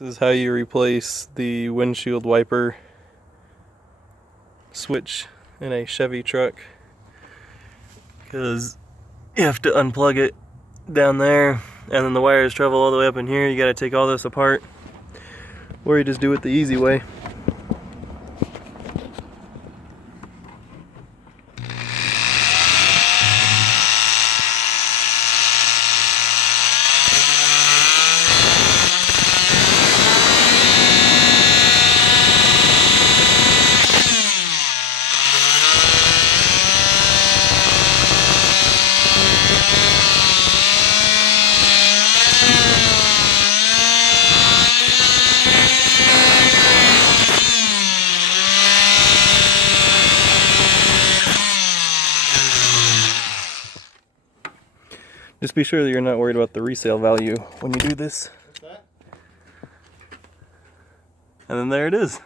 This is how you replace the windshield wiper switch in a Chevy truck, because you have to unplug it down there and then the wires travel all the way up in here. You got to take all this apart, or you just do it the easy way. Just be sure that you're not worried about the resale value when you do this. And then there it is.